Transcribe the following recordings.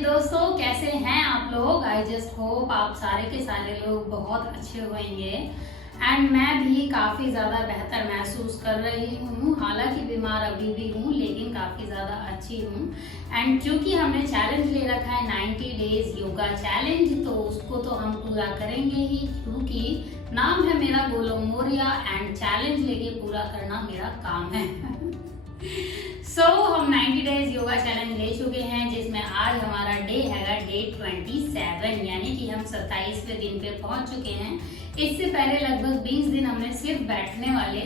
दोस्तों, कैसे हैं आप लोग। आई जस्ट होप आप सारे के सारे लोग बहुत अच्छे होंगे एंड मैं भी काफ़ी ज़्यादा बेहतर महसूस कर रही हूँ। हालांकि बीमार अभी भी हूँ लेकिन काफ़ी ज़्यादा अच्छी हूँ। एंड क्योंकि हमने चैलेंज ले रखा है 90 डेज योगा चैलेंज, तो उसको तो हम पूरा करेंगे ही, क्योंकि नाम है मेरा गोलम मौर्या एंड चैलेंज लेके पूरा करना मेरा काम है। हम 90 डेज योगा चैलेंज ले चुके हैं, जिसमें आज हमारा डे हैगा डे 27, यानी कि हम 27वें दिन पे पहुंच चुके हैं। इससे पहले लगभग 20 दिन हमने सिर्फ बैठने वाले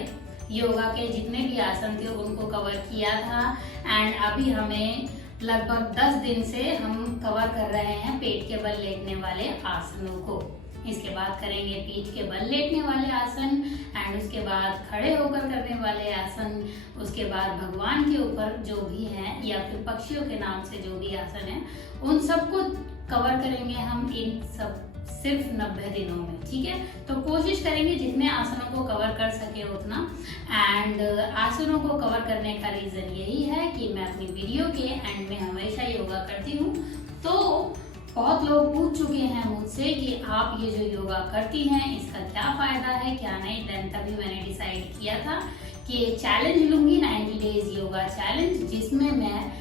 योगा के जितने भी आसन थे उनको कवर किया था एंड अभी हमें लगभग 10 दिन से हम कवर कर रहे हैं पेट के बल लेटने वाले आसनों को। इसके बाद करेंगे पीठ के बल लेटने वाले आसन एंड उसके बाद खड़े होकर करने वाले आसन, उसके बाद भगवान के ऊपर जो भी है या फिर पक्षियों के नाम से जो भी आसन है उन सबको कवर करेंगे हम इन सब सिर्फ 90 दिनों में। ठीक है, तो कोशिश करेंगे जितने आसनों को कवर कर सके उतना। एंड आसनों को कवर करने का रीजन यही है कि मैं अपनी वीडियो के एंड में हमेशा योगा करती हूँ। तो बहुत लोग पूछ चुके हैं मुझसे कि आप ये जो योगा करती हैं इसका क्या फायदा है क्या नहीं। देन तभी मैंने डिसाइड किया था कि एक चैलेंज लूंगी, 90 डेज योगा चैलेंज, जिसमें मैं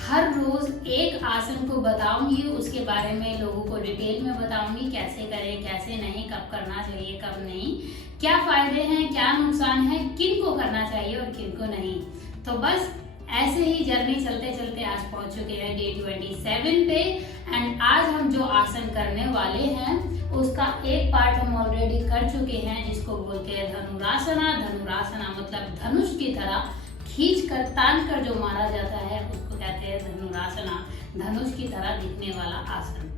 हर रोज एक आसन को बताऊंगी, उसके बारे में लोगों को डिटेल में बताऊंगी, कैसे करें कैसे नहीं, कब करना चाहिए कब नहीं, क्या फायदे हैं क्या नुकसान है, किन को करना चाहिए और किन को नहीं। तो बस ऐसे ही जर्नी चलते चलते आज पहुंच चुके हैं डे 27 पे। एंड आज हम जो आसन करने वाले हैं उसका एक पार्ट हम ऑलरेडी कर चुके हैं, जिसको बोलते हैं धनुरासना। धनुरासना मतलब धनुष की तरह खींच कर तान कर जो मारा जाता है उसको कहते हैं धनुरासना, धनुष की तरह दिखने वाला आसन।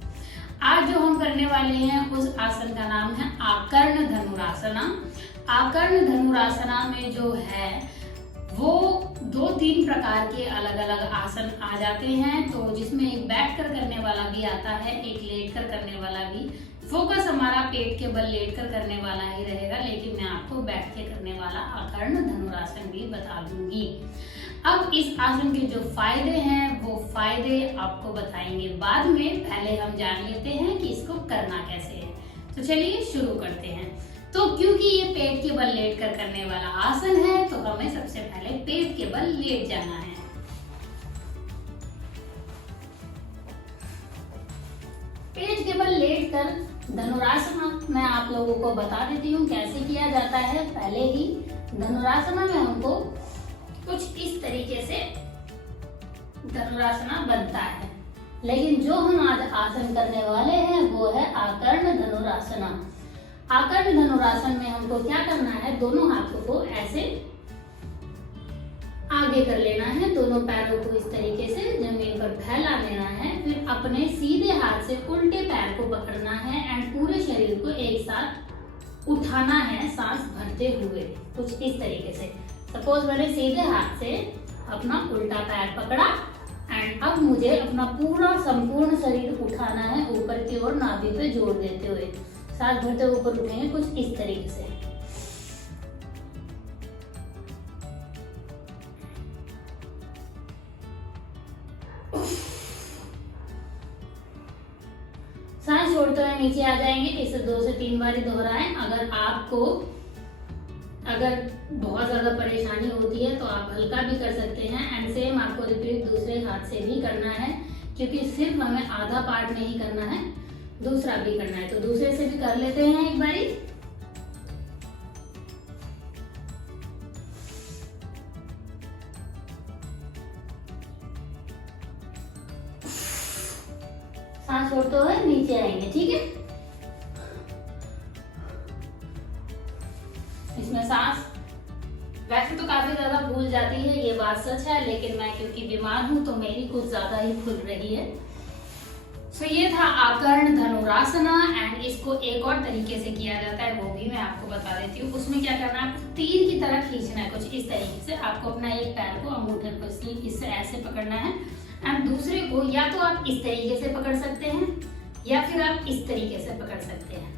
आज जो हम करने वाले हैं उस आसन का नाम है आकर्ण धनुरासना। आकर्ण धनुरासना में जो है वो 2-3 प्रकार के अलग अलग आसन आ जाते हैं, तो जिसमें एक बैठ कर करने वाला भी आता है, एक लेट कर करने वाला भी। फोकस हमारा पेट के बल लेट कर करने वाला ही रहेगा, लेकिन मैं आपको बैठ के करने वाला आकर्ण धनुरासन भी बता दूंगी। अब इस आसन के जो फायदे हैं वो फायदे आपको बताएंगे बाद में, पहले हम जान लेते हैं कि इसको करना कैसे है। तो चलिए शुरू करते हैं। तो क्योंकि ये पेट के बल लेट कर करने वाला आसन है तो हमें सबसे पहले पेट के बल लेट जाना है। पेट के बल लेट कर धनुरासना मैं आप लोगों को बता देती हूँ कैसे किया जाता है। पहले ही धनुरासना में हमको कुछ इस तरीके से धनुरासना बनता है, लेकिन जो हम आज आसन करने वाले हैं वो है आकर्ण धनुरासना। आकर्ण धनुरासन में हमको क्या करना है, दोनों हाथों को ऐसे आगे कर लेना है, दोनों पैरों को इस तरीके से जमीन पर फैला लेना है, फिर अपने सीधे हाथ से उल्टे पैर को पकड़ना है एंड पूरे शरीर को एक साथ उठाना है सांस भरते हुए, कुछ इस तरीके से। सपोज मैंने सीधे हाथ से अपना उल्टा पैर पकड़ा एंड अब मुझे अपना पूरा संपूर्ण शरीर उठाना है ऊपर की ओर, नाभि पे जोड़ देते हुए सांस भरते ऊपर उठेंगे कुछ इस तरीके से। सांस छोड़ते हुए नीचे आ जाएंगे। इसे 2 से 3 बार दोहराएं। अगर बहुत ज्यादा परेशानी होती है तो आप हल्का भी कर सकते हैं एंड सेम आपको रिपीट दूसरे हाथ से भी करना है, क्योंकि सिर्फ हमें आधा पार्ट नहीं करना है, दूसरा भी करना है। तो दूसरे से भी कर लेते हैं एक बारी। सांस छोड़ते हुए नीचे आएंगे। ठीक है, इसमें सांस वैसे तो काफी ज्यादा फूल जाती है, ये बात सच है, लेकिन मैं क्योंकि बीमार हूं तो मेरी कुछ ज्यादा ही फूल रही है। तो ये था आकर्ण धनुरासना एंड इसको एक और तरीके से किया जाता है, वो भी मैं आपको बता देती हूँ। उसमें क्या करना है, आपको तीर की तरह खींचना है कुछ इस तरीके से। आपको अपना एक पैर को अंगूठे को इससे ऐसे पकड़ना है एंड दूसरे को या तो आप इस तरीके से पकड़ सकते हैं या फिर आप इस तरीके से पकड़ सकते हैं।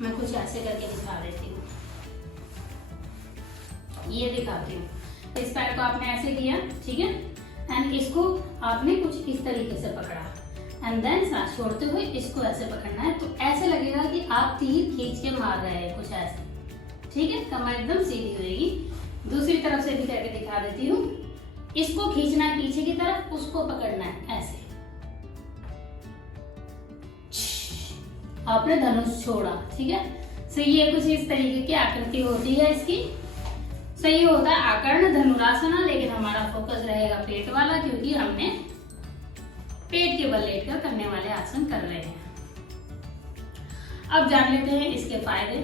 मैं कुछ ऐसे करके दिखा देती हूँ, ये दिखाती हूँ। इस पैर को आपने ऐसे किया, ठीक है, एंड इसको आपने कुछ इस तरीके से पकड़ा एंड देन सांस छोड़ते हुए इसको ऐसे पकड़ना है। तो ऐसे लगेगा कि आप तीर खींच के मार रहे हैं, कुछ ऐसे। ठीक है, कमर एकदम सीधी होगी। दूसरी तरफ से भी करके दिखा देती हूँ। इसको खींचना है पीछे की तरफ, उसको पकड़ना है ऐसे। आपने धनुष छोड़ा। ठीक है, सो ये कुछ इस तरीके की आकृति होती है इसकी। सो ये होता है आकर्ण धनुरासना, लेकिन हमारा फोकस रहेगा पेट वाला, क्योंकि हमने पेट के बल लेटकर करने वाले आसन कर रहे हैं। अब जान लेते हैं इसके फायदे।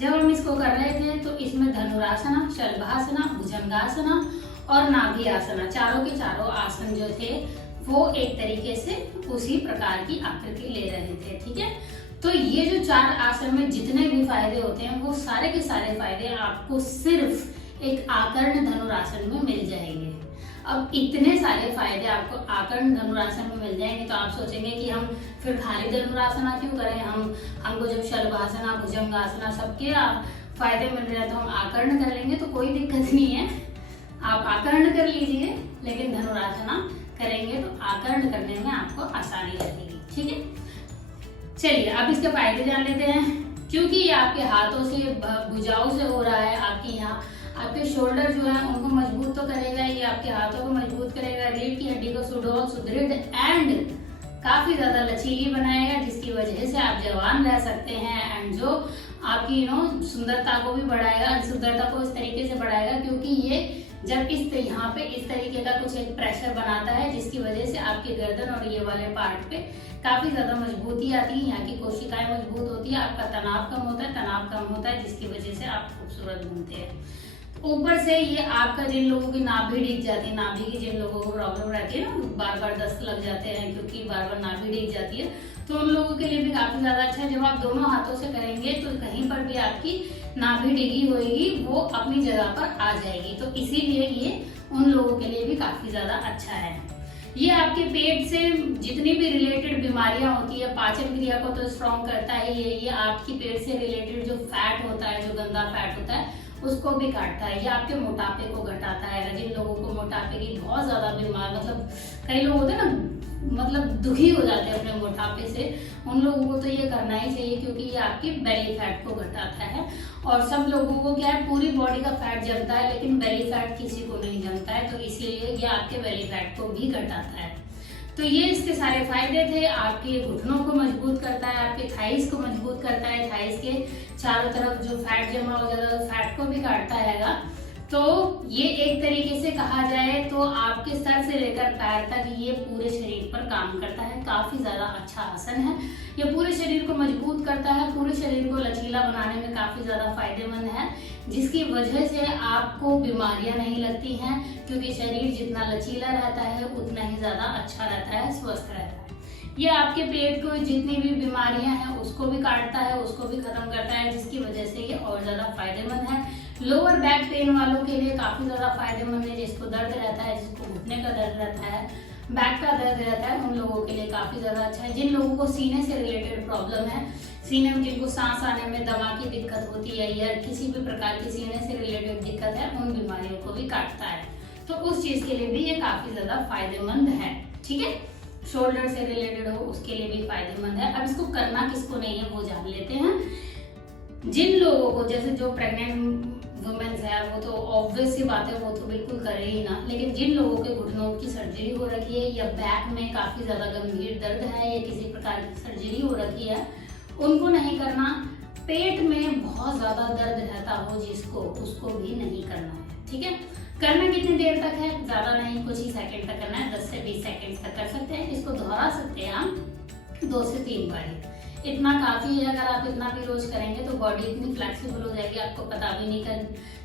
जब हम इसको कर रहे थे तो इसमें धनुरासना, शलभासना, भुजंगासना और नाभि आसना, चारों के चारों आसन जो थे वो एक तरीके से उसी प्रकार की आकृति ले रहे थे। ठीक है, तो ये जो 4 आसन में जितने भी फायदे होते हैं वो सारे के सारे फायदे आपको सिर्फ एक आकर्ण धनुरासन में मिल जाएंगे। अब इतने सारे फायदे आपको आकर्ण धनुरासन में मिल जाएंगे तो आप सोचेंगे कि हम फिर खाली धनुरासना क्यों करें, हमको जब शलभासना, भुजंगासना सबके फायदे मिल रहे हैं तो हम आकर्ण कर लेंगे। तो कोई दिक्कत नहीं है, आप आकर्ण कर लीजिए, लेकिन धनुरासना करेंगे तो आकर्ण करने में आपको आसानी लगेगी। ठीक है, चलिए अब इसके फायदे जान लेते हैं। क्योंकि ये आपके हाथों से, भुजाओं से हो रहा है, आपकी यहाँ आपके शोल्डर जो है उनको मजबूत तो करेगा, ये आपके हाथों को मजबूत करेगा, रीढ़ की हड्डी को सुदृढ़ एंड काफी ज्यादा लचीली बनाएगा, जिसकी वजह से आप जवान रह सकते हैं। एंड जो आपकी सुंदरता को भी बढ़ाएगा, सुंदरता को इस तरीके से बढ़ाएगा क्योंकि ये जब यहाँ पे इस तरीके का कुछ एक प्रेशर बनाता है, जिसकी वजह से आपके गर्दन और ये वाले पार्ट पे काफी ज्यादा मजबूती आती है, यहाँ की कोशिकाएं मजबूत होती है, आपका तनाव कम होता है, तनाव कम होता है, जिसकी वजह से आप खूबसूरत बनते हैं। ऊपर से ये आपका, जिन लोगों की नाभि डिग जाती है, नाभि की जिन लोगों को प्रॉब्लम रहती है ना, बार बार दस्त लग जाते हैं क्योंकि बार बार नाभि डिग जाती है, तो उन लोगों के लिए भी काफी ज्यादा अच्छा है। जब आप दोनों हाथों से करेंगे तो कहीं पर भी आपकी नाभि डिगी होगी वो अपनी जगह पर आ जाएगी, तो इसीलिए ये उन लोगों के लिए भी काफी ज्यादा अच्छा है। ये आपके पेट से जितनी भी रिलेटेड बीमारियां होती है, पाचन क्रिया को तो स्ट्रॉन्ग करता है ये आपकी पेट से रिलेटेड जो फैट होता है, जो गंदा फैट होता है उसको भी काटता है। ये आपके मोटापे को घटाता है। जिन लोगों को मोटापे की बहुत ज्यादा बीमार, मतलब कई लोग होते हैं ना, मतलब दुखी हो जाते हैं अपने मोटापे से, उन लोगों को तो ये करना ही चाहिए क्योंकि ये आपकी बेली फैट को घटाता है। और सब लोगों को क्या है, पूरी बॉडी का फैट जमता है लेकिन बेली फैट किसी को नहीं जमता है, तो इसलिए ये आपके बेली फैट को भी घटाता है। तो ये इसके सारे फायदे थे। आपके घुटनों को मजबूत करता है, आपके थाइस को मजबूत करता है, थाइस के चारों तरफ जो फैट जमा हो जाता है फैट को भी काटता है। तो ये एक तरीके से कहा जाए तो आपके सर से लेकर पैर तक ये पूरे शरीर पर काम करता है। काफी ज्यादा अच्छा आसन है। ये पूरे शरीर को मजबूत करता है, पूरे शरीर को लचीला बनाने में काफी ज्यादा फायदेमंद है, जिसकी वजह से आपको बीमारियां नहीं लगती हैं, क्योंकि शरीर जितना लचीला रहता है उतना ही ज्यादा अच्छा रहता है, स्वस्थ रहता है। ये आपके पेट को जितनी भी बीमारियां हैं उसको भी काटता है, उसको भी खत्म करता है, जिसकी वजह से ये और ज्यादा फायदेमंद है। लोअर बैक पेन वालों के लिए काफी ज्यादा फायदेमंद है, जिसको दर्द रहता है, जिसको घुटने का दर्द रहता है, बैक का दर्द रहता है, उन लोगों के लिए काफी ज्यादा अच्छा है। जिन लोगों को सीने से रिलेटेड प्रॉब्लम है, सीने में जिनको सांस आने में दमा की दिक्कत होती है या किसी भी प्रकार की सीने से रिलेटेड दिक्कत है, उन बीमारियों को भी काटता है, तो उस चीज के लिए भी ये काफी ज्यादा फायदेमंद है। ठीक है, शोल्डर से रिलेटेड हो उसके लिए भी फायदेमंद है। अब इसको करना किसको नहीं है वो जान लेते हैं। जिन लोगों को, जैसे जो प्रेग्नेंट वुमेन्स है वो तो ऑब्वियस सी बात है, वो तो बिल्कुल करे ही ना, लेकिन जिन लोगों के घुटनों की सर्जरी हो रखी है या बैक में काफी ज्यादा गंभीर दर्द है या किसी प्रकार की सर्जरी हो रखी है, उनको नहीं करना। पेट में बहुत ज्यादा दर्द रहता हो जिसको, उसको भी नहीं करना है। ठीक है, करना कितनी देर तक है, ज्यादा नहीं, कुछ ही सेकंड तक करना है, 10 से 20 सेकंड तक कर सकते हैं। इसको दोहरा सकते हैं हम 2 से 3 बार, इतना काफी है। अगर आप इतना भी रोज करेंगे तो बॉडी इतनी फ्लेक्सिबल हो जाएगी, आपको पता भी नहीं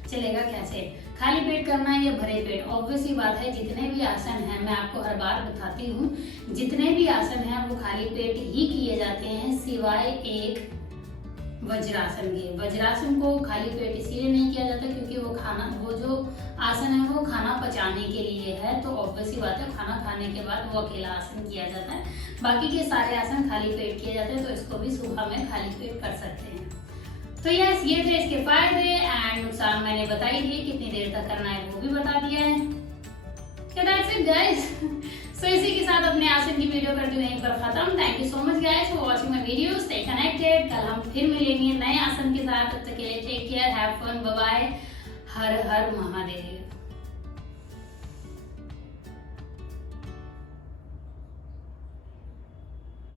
चलेगा कैसे। खाली पेट करना है या भरे पेट, ऑब्वियस ही बात है। जितने भी आसन हैं, मैं आपको हर बार बताती हूँ, जितने भी आसन हैं वो खाली पेट ही किए जाते हैं, सिवाय एक वज्रासन के। वज्रासन को खाली पेट इसलिए नहीं किया जाता क्योंकि वो जो आसन है वो खाना पचाने के लिए है, तो ऑब्वियस ही बात है खाना खाने के बाद वो अकेला आसन किया जाता है। बाकी के सारे आसन खाली पेट किए जाते हैं, तो इसको भी सुबह में खाली पेट कर सकते हैं। तो यस, ये थे इसके फायदे एंड नुकसान मैंने बता ही दिए, कितनी देर तक करना है वो भी बता दिया है। So that's it guys. So इसी के साथ अपने आसन की वीडियो करती वीडियो यहीं पर खत्म। Thank you so much guys for watching my videos, stay connected. कल हम फिर मिलेंगे नए आसन के साथ, तब तक के लिए take care, have fun, bye bye, Har Har Mahadev.